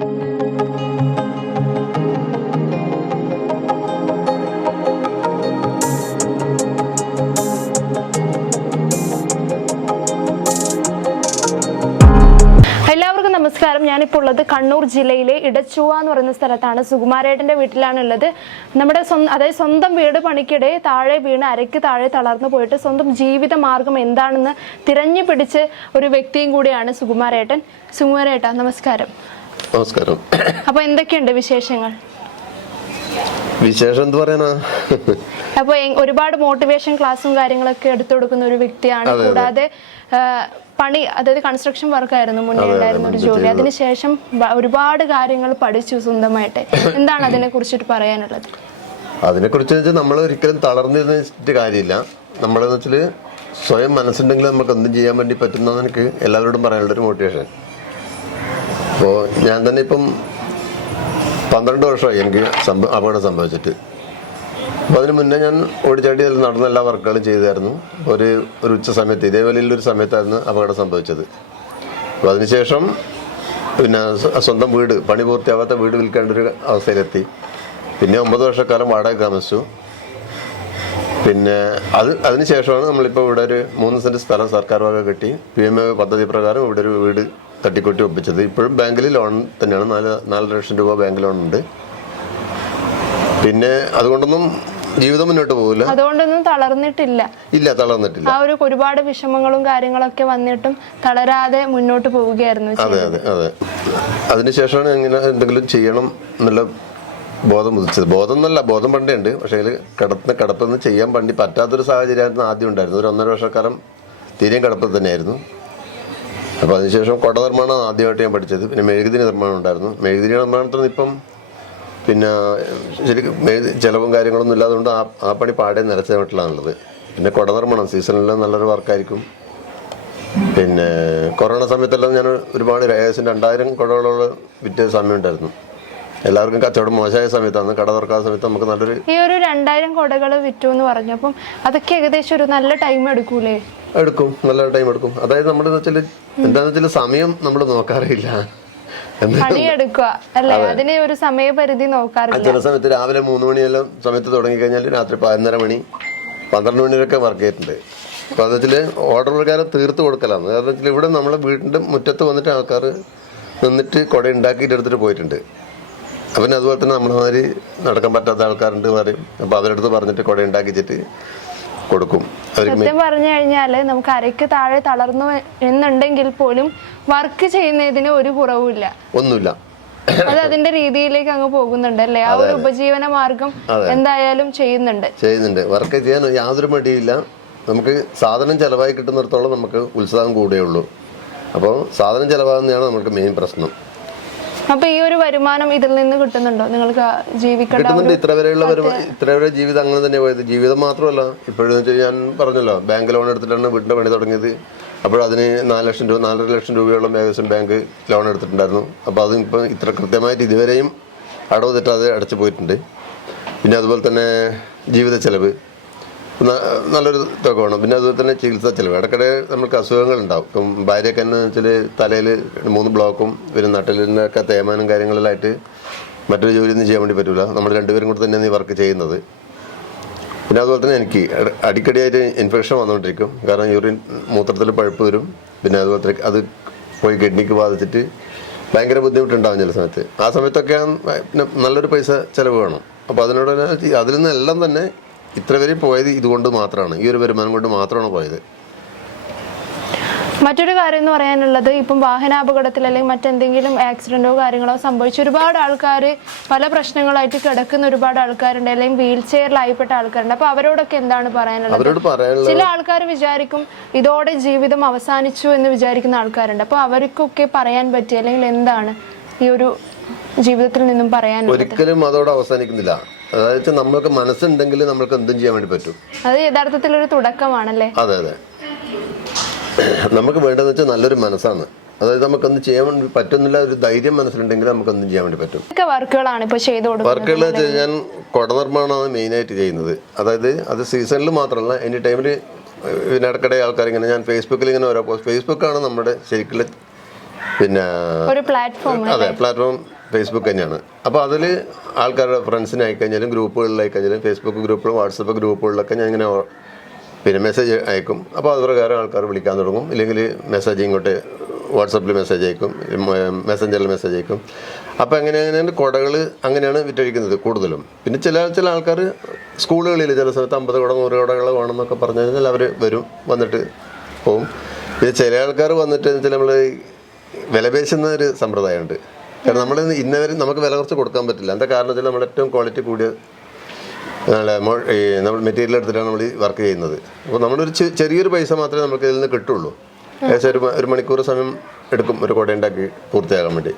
നമസ്കാരം. ഞാനിപ്പോൾ ഉള്ളത് കണ്ണൂർ ജില്ലയിലെ ഇടച്ചുവ എന്ന് പറയുന്ന സ്ഥലത്താണ്. സുകുമാരേട്ടൻ്റെ വീട്ടിലാണുള്ളത്. നമ്മുടെ സ്വന്തം വീട് പണിക്കിടെ താഴെ വീണ് അരയ്ക്ക് താഴെ തളർന്നു പോയിട്ട് സ്വന്തം ജീവിത മാർഗം എന്താണെന്ന് തിരഞ്ഞു പിടിച്ച് ഒരു വ്യക്തിയും കൂടിയാണ് സുകുമാരേട്ടൻ. സുകുമാരേട്ടാ നമസ്കാരം. നമസ്കാരം. അപ്പൊ എന്തൊക്കെയുണ്ട് വിശേഷങ്ങൾ? വിശേഷം എന്ത് പറയാനാ? അപ്പൊ ഒരുപാട് മോട്ടിവേഷൻ ക്ലാസ്സും കാര്യങ്ങളൊക്കെ എടുത്തു കൊടുക്കുന്ന ഒരു വ്യക്തിയാണ്. കൂടാതെ പണി, അതായത് കൺസ്ട്രക്ഷൻ വർക്കായിരുന്നു മുന്നേ ഉണ്ടായിരുന്ന ഒരു ജോലി. അതിനുശേഷം ഒരുപാട് കാര്യങ്ങൾ പഠിച്ചു സ്വന്തമായിട്ട്. എന്താണ് അതിനെ കുറിച്ചിട്ട് പറയാനുള്ളത്? അതിനെ കുറിച്ച് നമ്മൾ ഒരിക്കലും തളർന്നിരുന്നിട്ട് കാര്യമില്ല. നമ്മളെന്ന് വെച്ചാൽ സ്വയം മനസ്സുണ്ടെങ്കിൽ നമുക്ക് എന്തും ചെയ്യാൻ വേണ്ടി പറ്റുന്നതെന്ന് എനിക്ക് എല്ലാവരോടും പറയാനുള്ളൊരു മോട്ടിവേഷൻ. അപ്പോൾ ഞാൻ തന്നെ ഇപ്പം 12 വർഷമായി എനിക്ക് അപകടം സംഭവിച്ചിട്ട്. അപ്പോൾ അതിന് മുന്നേ ഞാൻ ഓടിച്ചാടി നടന്ന എല്ലാ വർക്കുകളും ചെയ്തായിരുന്നു. ഒരു ഉച്ച സമയത്ത് ഇതേപോലെയുള്ളൊരു സമയത്തായിരുന്നു അപകടം സംഭവിച്ചത്. അപ്പോൾ അതിനുശേഷം പിന്നെ സ്വന്തം വീട്, പണി പൂർത്തിയാവാത്ത വീട് വിൽക്കേണ്ട ഒരു അവസ്ഥയിലെത്തി. പിന്നെ 9 വർഷക്കാലം വാടക താമസിച്ചു. പിന്നെ അതിനുശേഷമാണ് നമ്മളിപ്പോൾ ഇവിടെ ഒരു 3 സെൻറ്റ് സ്ഥലം സർക്കാർ വക കിട്ടി PMA പദ്ധതി പ്രകാരം ഇവിടെ ഒരു വീട് തട്ടിക്കൂട്ടി ഒപ്പിച്ചത്. ഇപ്പോഴും ബാങ്കിൽ ലോൺ തന്നെയാണ്. 4 ലക്ഷം രൂപ ബാങ്ക് ലോൺ ഉണ്ട്. പിന്നെ അതുകൊണ്ടൊന്നും ജീവിതം മുന്നോട്ട് പോകില്ല. അതുകൊണ്ടൊന്നും തളർന്നിട്ടില്ല. ഇല്ല, തളർന്നിട്ടില്ല. ആ ഒരു ഒരുപാട് വിഷമങ്ങളും കാര്യങ്ങളൊക്കെ വന്നിട്ടും തളരാതെ മുന്നോട്ട് പോവുകയായിരുന്നു. അതെ അതെ അതെ. അതിനുശേഷമാണ് ഇങ്ങനെ എന്തെങ്കിലും ചെയ്യണം എന്നുള്ള ബോധം ഉദിച്ചത്. ബോധം പണ്ടേ ഉണ്ട്. പക്ഷേ അതിൽ കിടപ്പൊന്നും ചെയ്യാൻ വേണ്ടി പറ്റാത്തൊരു സാഹചര്യമായിരുന്നു ആദ്യം ഉണ്ടായിരുന്നു. ഒരു 1.5 വർഷക്കാലം തീരെയും കിടപ്പിൽ തന്നെയായിരുന്നു. അപ്പോൾ അതിനുശേഷം കുട നിർമ്മാണം ആദ്യമായിട്ട് ഞാൻ പഠിച്ചത്. പിന്നെ മെഴുകുതിരി നിർമ്മാണം ഉണ്ടായിരുന്നു. മെഴുകുതിരി നിർമ്മാണത്തിന് ഇപ്പം പിന്നെ ശരിക്കും ചിലവും കാര്യങ്ങളൊന്നും ഇല്ലാതുകൊണ്ട് ആ പണി പാടെ നിലച്ച വീട്ടിലാണുള്ളത്. പിന്നെ കുട നിർമ്മാണം സീസണിലെല്ലാം നല്ലൊരു വർക്കായിരിക്കും. പിന്നെ കൊറോണ സമയത്തെല്ലാം ഞാൻ ഒരുപാട് ഏകദേശം 2000 കുടകളോളം വിറ്റ സമയം ഉണ്ടായിരുന്നു. എല്ലാവർക്കും കച്ചവടം മോശമായ സമയത്താണ്. കട തുറക്കാത്ത സമയത്ത് നമുക്ക് നല്ലൊരു ഈ ഒരു 2000 കുടകൾ വിറ്റു എന്ന് പറഞ്ഞു. അപ്പം അതൊക്കെ ഏകദേശം ഒരു നല്ല ടൈം എടുക്കൂലേ? എടുക്കും, നല്ല ടൈം എടുക്കും. അതായത് നമ്മളെന്ന് വെച്ചാൽ എന്താണെന്ന് വെച്ചാൽ സമയം നമ്മൾ നോക്കാറില്ല. അതിന് ഒരു സമയപരിധി നോക്കാറില്ല. ചില സമയത്ത് രാവിലെ 3 മണിയെല്ലാം സമയത്ത് തുടങ്ങിക്കഴിഞ്ഞാൽ രാത്രി 11:30 മണി 12 മണിവരെയൊക്കെ വർക്ക് ചെയ്തിട്ടുണ്ട്. അപ്പോൾ അത് വെച്ചാൽ ഓർഡർ പ്രകാരം തീർത്ത് കൊടുക്കലാണ്. കാരണം വെച്ചാൽ ഇവിടെ നമ്മളെ വീടിൻ്റെ മുറ്റത്ത് വന്നിട്ട് ആൾക്കാർ നിന്നിട്ട് കുട ഉണ്ടാക്കിയിട്ട് എടുത്തിട്ട് പോയിട്ടുണ്ട്. അപ്പം അതുപോലെ തന്നെ നമ്മളമാതിരി നടക്കാൻ പറ്റാത്ത ആൾക്കാരുണ്ട് പറയും. അപ്പോൾ അവരടുത്ത് പറഞ്ഞിട്ട് കുട ഉണ്ടാക്കിച്ചിട്ട് കൊടുക്കും. സത്യം പറഞ്ഞു കഴിഞ്ഞാൽ നമുക്ക് അരയ്ക്ക് താഴെ തളർന്നു എന്നുണ്ടെങ്കിൽ പോലും വർക്ക് ചെയ്യുന്നതിന് ഒരു കുറവുമില്ല, ഒന്നുമില്ല. അത് അതിന്റെ രീതിയിലേക്ക് അങ്ങ് പോകുന്നുണ്ട് അല്ലേ? ആ ഒരു ഉപജീവന മാർഗം എന്തായാലും ചെയ്യുന്നുണ്ട്. വർക്ക് ചെയ്യാൻ യാതൊരു മടിയില്ല. നമുക്ക് സാധനം ചെലവായി കിട്ടുന്നിടത്തോളം നമുക്ക് ഉത്സാഹം കൂടുകയുള്ളൂ. അപ്പോൾ സാധനം ചെലവാകുന്നതാണ് നമുക്ക് മെയിൻ പ്രശ്നം. അപ്പൊ ഈ ഒരു വരുമാനം ഇതിൽ നിന്ന് കിട്ടുന്നുണ്ടോ? നിങ്ങൾക്ക് ജീവിക്കുന്നുണ്ട്. ഇത്ര വരെ ജീവിതം അങ്ങനെ തന്നെ പോയത്. ജീവിതം മാത്രമല്ല, ഇപ്പോഴെന്ന് വെച്ചാൽ ഞാൻ പറഞ്ഞല്ലോ, ബാങ്ക് ലോൺ എടുത്തിട്ടാണ് വീടിന്റെ പണി തുടങ്ങിയത്. അപ്പോൾ അതിന് 4 ലക്ഷം രൂപ 4.5 ലക്ഷം രൂപയോളം ഏകദേശം ബാങ്ക് ലോൺ എടുത്തിട്ടുണ്ടായിരുന്നു. അപ്പോൾ അത് ഇപ്പം ഇത്ര കൃത്യമായിട്ട് ഇതുവരെയും അടവ് തെറ്റാതെ അടച്ചു പോയിട്ടുണ്ട്. പിന്നെ അതുപോലെ തന്നെ ജീവിത ചെലവ് നല്ലൊരു തുക വേണം. പിന്നെ അതുപോലെ തന്നെ ചികിത്സാ ചെലവ്. ഇടയ്ക്കിടെ നമുക്ക് അസുഖങ്ങളുണ്ടാവും. ഇപ്പം ഭാര്യയൊക്കെ എന്ന് വെച്ചാൽ തലയിൽ 3 ബ്ലോക്കും പിന്നെ നട്ടലിനൊക്കെ തേയ്മാനം കാര്യങ്ങളിലായിട്ട് മറ്റൊരു ജോലിയൊന്നും ചെയ്യാൻ വേണ്ടി പറ്റില്ല. നമ്മൾ 2 പേരും കൂടെ തന്നെയാണ് ഈ വർക്ക് ചെയ്യുന്നത്. പിന്നെ അതുപോലെ തന്നെ എനിക്ക് അടിക്കടിയായിട്ട് ഇൻഫെക്ഷൻ വന്നുകൊണ്ടിരിക്കും. കാരണം യൂറിൻ മൂത്രത്തിൽ പഴുപ്പ് വരും. പിന്നെ അതുപോലെ തന്നെ അത് പോയി കിഡ്നിക്ക് ബാധിച്ചിട്ട് ഭയങ്കര ബുദ്ധിമുട്ടുണ്ടാകും ചില സമയത്ത്. ആ സമയത്തൊക്കെ പിന്നെ നല്ലൊരു പൈസ ചിലവ് വേണം. അപ്പോൾ അതിൽ നിന്നെല്ലാം തന്നെ ഇത്ര വരെ പോയത് ഇതുകൊണ്ട് മാത്രമാണ്, ഈ ഒരു വരുമാനം കൊണ്ട് മാത്രമാണ് പോയത്. മറ്റൊരു കാര്യം എന്ന് പറയാനുള്ളത്, ഇപ്പം വാഹനാപകടത്തിൽ അല്ലെങ്കിൽ മറ്റെന്തെങ്കിലും ആക്സിഡന്റോ കാര്യങ്ങളോ സംഭവിച്ച ഒരുപാട് ആൾക്കാർ പല പ്രശ്നങ്ങളായിട്ട് കിടക്കുന്ന ഒരുപാട് ആൾക്കാരുണ്ട്, അല്ലെങ്കിൽ വീൽ ചെയറിലായിപ്പെട്ട ആൾക്കാരുണ്ട്. അപ്പൊ അവരോടൊക്കെ എന്താണ് പറയാനുള്ളത്? ചില ആൾക്കാർ വിചാരിക്കും ഇതോടെ ജീവിതം അവസാനിച്ചു എന്ന് വിചാരിക്കുന്ന ആൾക്കാരുണ്ട്. അപ്പൊ അവർക്കൊക്കെ പറയാൻ പറ്റിയ അല്ലെങ്കിൽ എന്താണ് ഈ ഒരു ജീവിതത്തിൽ നിന്നും പറയാൻ? ഒരിക്കലും അതോടെ അവസാനിക്കുന്നില്ല. അതായത് നമ്മൾക്ക് മനസ്സുണ്ടെങ്കിൽ നമ്മൾക്ക് എന്തും ചെയ്യാൻ വേണ്ടി പറ്റും. അത് യഥാർത്ഥത്തിൽ ഒരു തുടക്കമാണല്ലേ? അതെ അതെ. നമുക്ക് വേണ്ടതെന്ന് വെച്ചാൽ നല്ലൊരു മനസ്സാണ്. അതായത് നമുക്കൊന്നും ചെയ്യാൻ വേണ്ടി പറ്റുന്നില്ല, ഒരു ധൈര്യം മനസ്സിലുണ്ടെങ്കിൽ നമുക്കൊന്നും ചെയ്യാൻ വേണ്ടി പറ്റും. വർക്കുകളാണ് ഇപ്പോൾ ചെയ്തു കൊടുക്കുന്നത്. വർക്കുകൾ ഞാൻ കുട നിർമ്മാണമാണ് മെയിനായിട്ട് ചെയ്യുന്നത്. അതായത് അത് സീസണിൽ മാത്രമല്ല, എനി ടൈമിൽ ഇടയ്ക്കിടെ ആൾക്കാർ ഇങ്ങനെ, ഞാൻ ഫേസ്ബുക്കിൽ ഇങ്ങനെ ഓരോ ഫേസ്ബുക്കാണ് നമ്മുടെ ശരിക്കുള്ള പിന്നെ ഒരു പ്ലാറ്റ്ഫോം. അതെ, പ്ലാറ്റ്ഫോം ഫേസ്ബുക്ക് തന്നെയാണ്. അപ്പോൾ അതിൽ ആൾക്കാരുടെ ഫ്രണ്ട്സിനെ അയക്കഴിഞ്ഞാലും ഗ്രൂപ്പുകളിൽ കഴിഞ്ഞാലും ഫേസ്ബുക്ക് ഗ്രൂപ്പുകളും വാട്സപ്പ് ഗ്രൂപ്പുകളിലൊക്കെ ഞാൻ ഇങ്ങനെ പിന്നെ മെസ്സേജ് അയക്കും. അപ്പോൾ അത് പ്രകാരം ആൾക്കാർ വിളിക്കാൻ തുടങ്ങും. ഇല്ലെങ്കിൽ മെസ്സേജ് ഇങ്ങോട്ട് വാട്സപ്പിൽ മെസ്സേജ് അയക്കും, മെസ്സഞ്ചറിൽ മെസ്സേജ് അയക്കും. അപ്പോൾ അങ്ങനെയാണ് കുടകൾ അങ്ങനെയാണ് വിറ്റഴിക്കുന്നത് കൂടുതലും. പിന്നെ ചില ആൾക്കാർ സ്കൂളുകളിൽ ചില സമയത്ത് 50 കുട 100 കുടകൾ വേണമെന്നൊക്കെ പറഞ്ഞു കഴിഞ്ഞാൽ അവർ വരും, വന്നിട്ട് പോവും. പിന്നെ ചില ആൾക്കാർ വന്നിട്ട് വെച്ചാൽ നമ്മൾ വിലപേശുന്ന ഒരു സമ്പ്രദായമുണ്ട്. കാരണം നമ്മൾ ഇന്നവരെ നമുക്ക് വില കുറച്ച് കൊടുക്കാൻ പറ്റില്ല. എന്താ കാരണം വെച്ചാൽ നമ്മൾ ഏറ്റവും ക്വാളിറ്റി കൂടിയ നമ്മൾ മെറ്റീരിയൽ എടുത്തിട്ടാണ് നമ്മൾ വർക്ക് ചെയ്യുന്നത്. അപ്പോൾ നമ്മളൊരു ചെറിയൊരു പൈസ മാത്രമേ നമുക്ക് ഇതിൽ നിന്ന് കിട്ടുള്ളൂ. ഏകദേശം ഒരു മണിക്കൂർ സമയം എടുക്കും ഒരു കുട ഉണ്ടാക്കി പൂർത്തിയാകാൻ വേണ്ടി.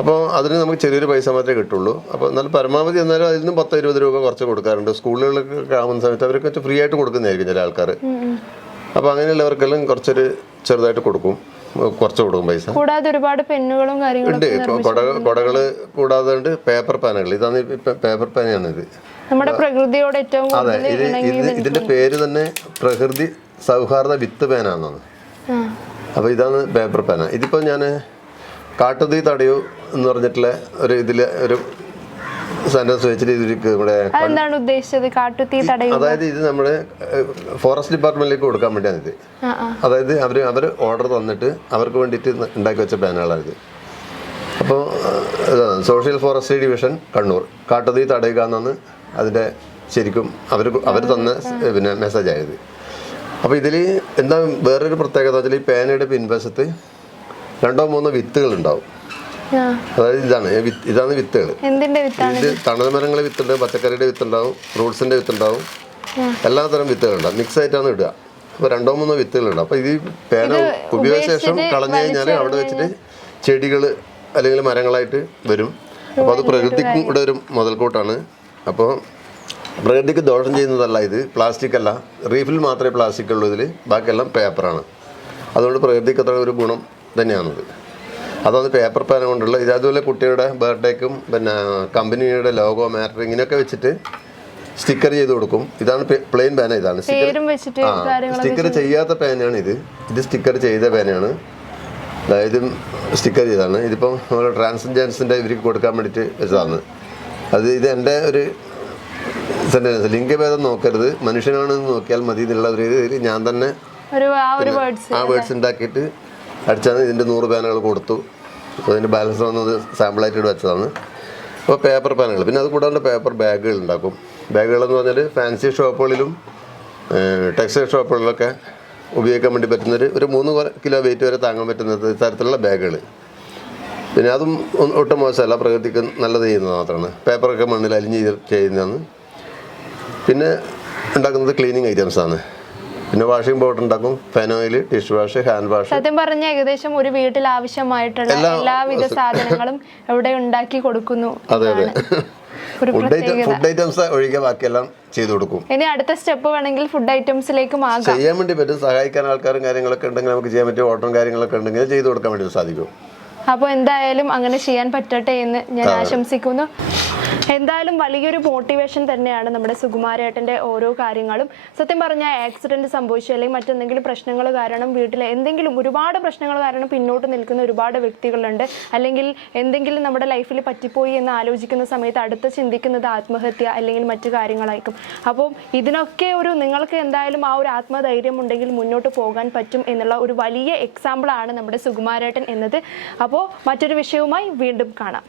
അപ്പോൾ അതിന് നമുക്ക് ചെറിയൊരു പൈസ മാത്രമേ കിട്ടുള്ളൂ. അപ്പോൾ എന്നാലും പരമാവധി എന്നാലും അതിൽ നിന്നും 10-20 രൂപ കുറച്ച് കൊടുക്കാറുണ്ട്. സ്കൂളുകളിലൊക്കെ ആവുന്ന സമയത്ത് അവർക്ക് ഫ്രീ ആയിട്ട് കൊടുക്കുന്നതായിരിക്കും ചില ആൾക്കാർ. അപ്പോൾ അങ്ങനെയുള്ളവർക്കെല്ലാം ചെറുതായിട്ട് കൊടുക്കും, കുറച്ച് കൊടുക്കും പൈസ. കൂടാതെ ഒരുപാട് പെന്നുകളും ഉണ്ട്. കുടകൾ കൂടാതെ ഉണ്ട് പേപ്പർ പാനകൾ. ഇതാണ് പേപ്പർ പാനയാണ് ഇത്. നമ്മുടെ പ്രകൃതിയോട് ഏറ്റവും അതെ, ഇതിന്റെ പേര് തന്നെ പ്രകൃതി സൗഹാർദ്ദ വിത്ത് പേന എന്നാണ്. അപ്പോൾ ഇതാണ് പേപ്പർ പേന. ഇതിപ്പോൾ ഞാൻ കാട്ടുതീ തടയൂ എന്ന് പറഞ്ഞിട്ടുള്ള ഇതിലെ ഒരു സെന്റൻസ് വെച്ചിട്ട് നമ്മുടെ എന്താണ് ഉദ്ദേശിച്ചത്? കാട്ടുതീ തടയൂ, അതായത് ഇത് നമ്മുടെ ഫോറസ്റ്റ് ഡിപ്പാർട്ട്മെന്റിലേക്ക് കൊടുക്കാൻ വേണ്ടിയാണ് ഇത്. അതായത് അവർ ഓർഡർ തന്നിട്ട് അവർക്ക് വേണ്ടിയിട്ട് ഉണ്ടാക്കി വെച്ച പാനകളാണ് ഇത്. അപ്പോൾ സോഷ്യൽ ഫോറസ്ട്രി ഡിവിഷൻ കണ്ണൂർ കാട്ടുതീ തടയുക എന്നാണ് അതിൻ്റെ ശരിക്കും അവർ തന്ന പിന്നെ മെസ്സേജ് ആയത്. അപ്പോൾ ഇതിൽ എന്താ വേറൊരു പ്രത്യേകത വെച്ചാൽ ഈ പേനയുടെ പിൻവശത്ത് 2-3 വിത്തുകൾ ഉണ്ടാവും. അതായത് ഇതാണ് വിത്തുകൾ. ഇത് തണൽ മരങ്ങളെ വിത്തുണ്ട്, പച്ചക്കറിയുടെ വിത്തുണ്ടാവും, ഫ്രൂട്ട്സിൻ്റെ വിത്തുണ്ടാവും, എല്ലാത്തരം വിത്തുകളുണ്ടാവും. മിക്സ് ആയിട്ടാണ് ഇടുക. അപ്പോൾ 2-3 വിത്തുകളുണ്ടാവും. അപ്പോൾ ഇത് പേന ഉപയോഗിച്ച ശേഷം കളഞ്ഞു കഴിഞ്ഞാൽ അവിടെ വെച്ചിട്ട് ചെടികൾ അല്ലെങ്കിൽ മരങ്ങളായിട്ട് വരും. അപ്പോൾ അത് പ്രകൃതിക്കും ഇവിടെ ഒരു മുതൽക്കൂട്ടാണ്. അപ്പോൾ പ്രകൃതിക്ക് ദോഷം ചെയ്യുന്നതല്ല ഇത്. പ്ലാസ്റ്റിക് അല്ല, റീഫിൽ മാത്രമേ പ്ലാസ്റ്റിക് ഉള്ളൂ ഇതിൽ, ബാക്കിയെല്ലാം പേപ്പറാണ്. അതുകൊണ്ട് പ്രകൃതിക്ക് അത്ര ഒരു ഗുണം തന്നെയാണിത്. അതാണ് പേപ്പർ പേന കൊണ്ടുള്ള ഇത്. അതുപോലെ കുട്ടിയുടെ ബർത്ത്ഡേക്കും പിന്നെ കമ്പനിയുടെ ലോഗോ മാറ്റർ ഇങ്ങനെയൊക്കെ വെച്ചിട്ട് സ്റ്റിക്കർ ചെയ്ത് കൊടുക്കും. ഇതാണ് പ്ലെയിൻ പേന. ഇതാണ് സ്റ്റിക്കർ ചെയ്യാത്ത പേനയാണ് ഇത്. സ്റ്റിക്കർ ചെയ്ത പേനയാണ്. അതായത് സ്റ്റിക്കർ ചെയ്താണ്. ഇതിപ്പം നമ്മൾ ട്രാൻസ്ജെൻഡേഴ്സിൻ്റെ ഇവർക്ക് കൊടുക്കാൻ വേണ്ടിയിട്ട് വെച്ചതാണ്. ഇത് എൻ്റെ ഒരു സെൻറ്റൻസ്. ലിംഗഭേദം നോക്കരുത്, മനുഷ്യനാണെന്ന് നോക്കിയാൽ മതി എന്നുള്ള ഒരു ഇതിൽ ഞാൻ തന്നെ ആ വേർഡ്സ് ഉണ്ടാക്കിയിട്ട് അടിച്ചാണ് ഇതിൻ്റെ 100 പേനകൾ കൊടുത്തു. അപ്പോൾ അതിൻ്റെ ബാലൻസ് വന്നത് സാമ്പിളായിട്ട് വെച്ചതാണ്. അപ്പോൾ പേപ്പർ പേനകൾ. പിന്നെ അത് കൂടാണ്ട് പേപ്പർ ബാഗുകൾ ഉണ്ടാക്കും. ബാഗുകളെന്ന് പറഞ്ഞാൽ ഫാൻസി ഷോപ്പുകളിലും ടെക്സ്റ്റൈൽ ഷോപ്പുകളിലൊക്കെ ഉപയോഗിക്കാൻ വേണ്ടി പറ്റുന്നൊരു 3 കിലോ വെയിറ്റ് വരെ താങ്ങാൻ പറ്റുന്ന തരത്തിലുള്ള ബാഗുകൾ. പിന്നെ അതും ഒട്ടും മോശമല്ല, പ്രകൃതിക്ക് നല്ലത് ചെയ്യുന്നത് മാത്രമാണ്. പേപ്പറൊക്കെ മണ്ണിൽ അലിഞ്ഞ് ചെയ്യുന്നതാണ്. പിന്നെ ഉണ്ടാക്കുന്നത് ക്ലീനിങ് ഐറ്റംസാണ്. പിന്നെ വാഷിംഗ് പൗഡർ ഉണ്ടാക്കും, phenyl, dish wash, hand wash. സത്യം പറഞ്ഞ ഏകദേശം ഒരു വീട്ടിൽ ആവശ്യമായിട്ടുള്ള എല്ലാവിധ സാധനങ്ങളും ഇവിടെ ഉണ്ടാക്കി കൊടുക്കുന്നു. അതെ അതെ, ഫുഡ് ഐറ്റംസ് ഒഴികെ ബാക്കിയെല്ലാം ചെയ്തു കൊടുക്കും. ഇനി അടുത്ത സ്റ്റെപ്പ് വേണമെങ്കിൽ ഫുഡ് ഐറ്റംസിലേക്ക് ചെയ്യാൻ വേണ്ടി പറ്റും. സഹായിക്കാൻ ആൾക്കാരും കാര്യങ്ങളൊക്കെ ഉണ്ടെങ്കിൽ നമുക്ക് ചെയ്യാൻ പറ്റും. ഓട്ടം കാര്യങ്ങളൊക്കെ ഉണ്ടെങ്കിൽ ചെയ്തു കൊടുക്കാൻ വേണ്ടി സാധിക്കും. അപ്പോൾ എന്തായാലും അങ്ങനെ ചെയ്യാൻ പറ്റട്ടെ എന്ന് ഞാൻ ആശംസിക്കുന്നു. എന്തായാലും വലിയൊരു മോട്ടിവേഷൻ തന്നെയാണ് നമ്മുടെ സുകുമാരേട്ടൻ്റെ ഓരോ കാര്യങ്ങളും. സത്യം പറഞ്ഞാൽ ആക്സിഡൻറ്റ് സംഭവിച്ചു അല്ലെങ്കിൽ മറ്റെന്തെങ്കിലും പ്രശ്നങ്ങൾ കാരണം വീട്ടിൽ ഒരുപാട് പ്രശ്നങ്ങൾ കാരണം പിന്നോട്ട് നിൽക്കുന്ന ഒരുപാട് വ്യക്തികളുണ്ട്. അല്ലെങ്കിൽ എന്തെങ്കിലും നമ്മുടെ ലൈഫിൽ പറ്റിപ്പോയി എന്ന് ആലോചിക്കുന്ന സമയത്ത് അടുത്ത് ചിന്തിക്കുന്നത് ആത്മഹത്യ അല്ലെങ്കിൽ മറ്റു കാര്യങ്ങളായിരിക്കും. അപ്പോൾ ഇതിനൊക്കെ നിങ്ങൾക്ക് എന്തായാലും ആ ഒരു ആത്മധൈര്യം ഉണ്ടെങ്കിൽ മുന്നോട്ട് പോകാൻ പറ്റും എന്നുള്ള ഒരു വലിയ എക്സാമ്പിളാണ് നമ്മുടെ സുകുമാരേട്ടൻ എന്നത്. അപ്പോൾ മറ്റൊരു വിഷയവുമായി വീണ്ടും കാണാം.